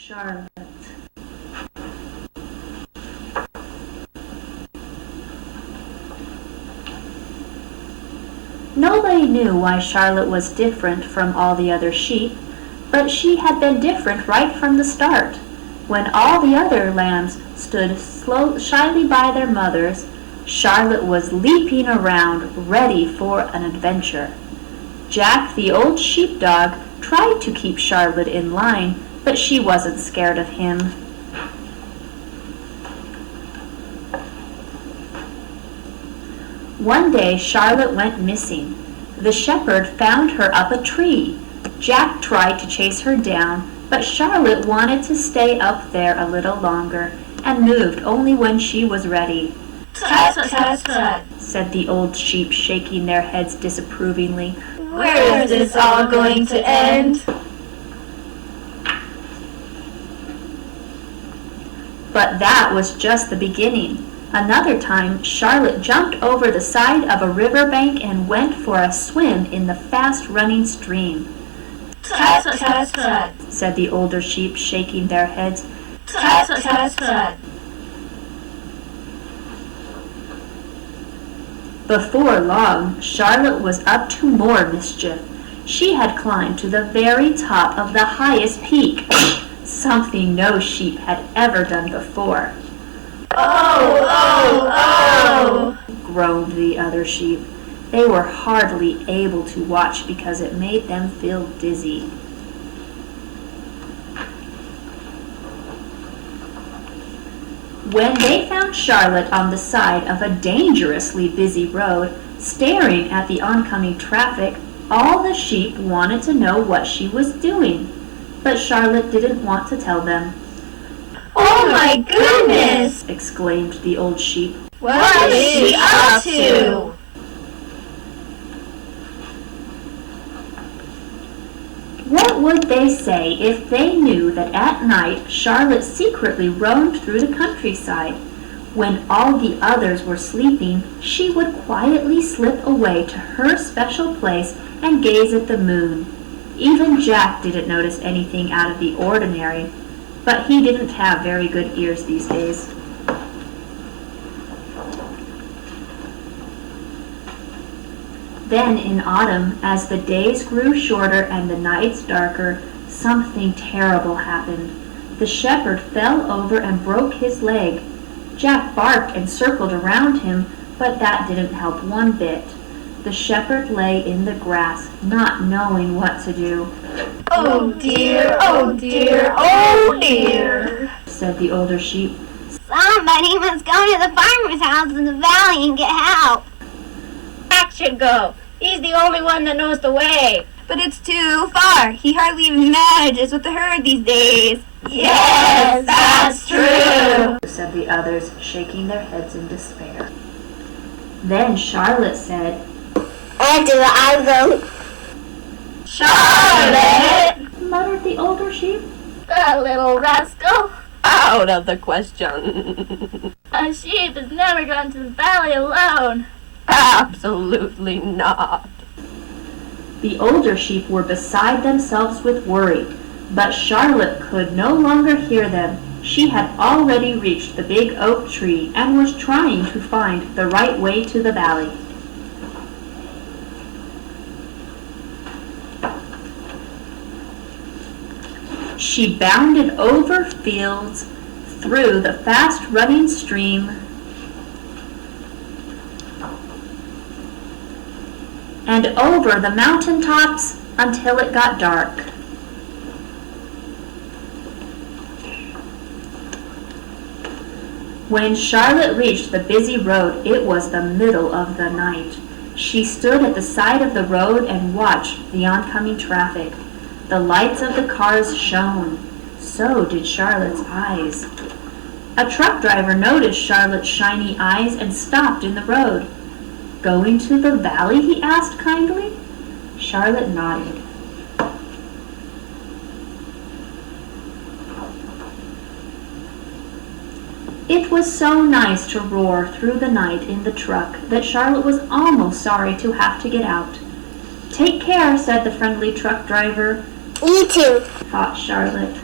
Charlotte. Nobody knew why Charlotte was different from all the other sheep, but she had been different right from the start. When all the other lambs stood shyly by their mothers, Charlotte was leaping around, ready for an adventure. Jack, the old sheepdog, tried to keep Charlotte in line, but she wasn't scared of him. One day Charlotte went missing. The shepherd found her up a tree. Jack tried to chase her down, but Charlotte wanted to stay up there a little longer and moved only when she was ready. Tut, tut, tut, said the old sheep, shaking their heads disapprovingly. Where is this all going to end? But that was just the beginning. Another time, Charlotte jumped over the side of a riverbank and went for a swim in the fast-running stream. Tut, tut, tut, said the older sheep, shaking their heads. Tut, tut, tut. Before long, Charlotte was up to more mischief. She had climbed to the very top of the highest peak, something no sheep had ever done before. Oh, oh, oh, groaned the other sheep. They were hardly able to watch because it made them feel dizzy. When they found Charlotte on the side of a dangerously busy road, staring at the oncoming traffic, all the sheep wanted to know what she was doing. But Charlotte didn't want to tell them. Oh my goodness! exclaimed the old sheep. What is she up to? What would they say if they knew that at night Charlotte secretly roamed through the countryside? When all the others were sleeping, she would quietly slip away to her special place and gaze at the moon. Even Jack didn't notice anything out of the ordinary, but he didn't have very good ears these days. Then in autumn, as the days grew shorter and the nights darker, something terrible happened. The shepherd fell over and broke his leg. Jack barked and circled around him, but that didn't help one bit. The shepherd lay in the grass, not knowing what to do. Oh dear, oh dear, oh dear, said the older sheep. Somebody must go to the farmer's house in the valley and get help. Jack should go. He's the only one that knows the way. But it's too far. He hardly even manages with the herd these days. Yes, that's true, said the others, shaking their heads in despair. Then Charlotte said, And do I vote? Charlotte, muttered the older sheep. That little rascal. Out of the question. A sheep has never gone to the valley alone. Absolutely not. The older sheep were beside themselves with worry, but Charlotte could no longer hear them. She had already reached the big oak tree and was trying to find the right way to the valley. She bounded over fields, through the fast-running stream, and over the mountain tops until it got dark. When Charlotte reached the busy road, it was the middle of the night. She stood at the side of the road and watched the oncoming traffic. The lights of the cars shone. So did Charlotte's eyes. A truck driver noticed Charlotte's shiny eyes and stopped in the road. Going to the valley? He asked kindly. Charlotte nodded. It was so nice to roar through the night in the truck that Charlotte was almost sorry to have to get out. Take care, said the friendly truck driver. You too, thought Charlotte.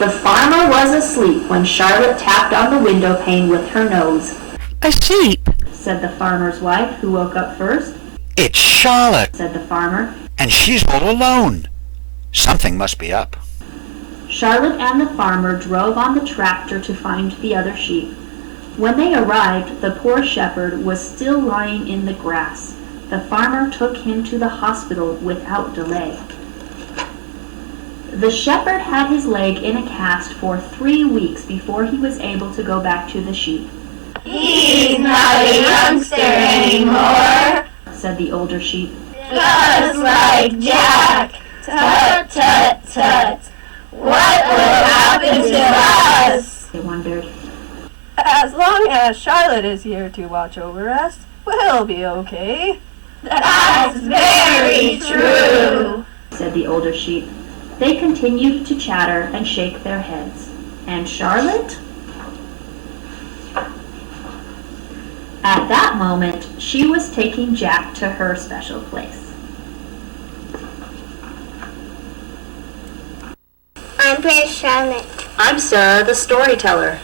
The farmer was asleep when Charlotte tapped on the window pane with her nose. A sheep, Said the farmer's wife, who woke up first. It's Charlotte, Said the farmer. and she's all alone. Something must be up. Charlotte and the farmer drove on the tractor to find the other sheep. When they arrived, the poor shepherd was still lying in the grass. The farmer took him to the hospital without delay. The shepherd had his leg in a cast for 3 weeks before he was able to go back to the sheep. He's not a youngster anymore. Said the older sheep. Just like Jack. Tut, tut, tut. What will happen to us? They wondered. As long as Charlotte is here to watch over us, we'll be okay. That's very true. Said the older sheep. They continued to chatter and shake their heads. And Charlotte? At that moment, she was taking Jack to her special place. I'm Princess Charlotte. I'm Sarah, the storyteller.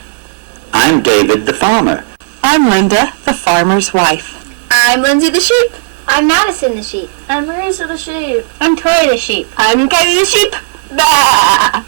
I'm David the farmer. I'm Linda, the farmer's wife. I'm Lindsay the sheep. I'm Madison the sheep. I'm Marisa the sheep. I'm Tori the sheep. I'm Katie the sheep. Bah!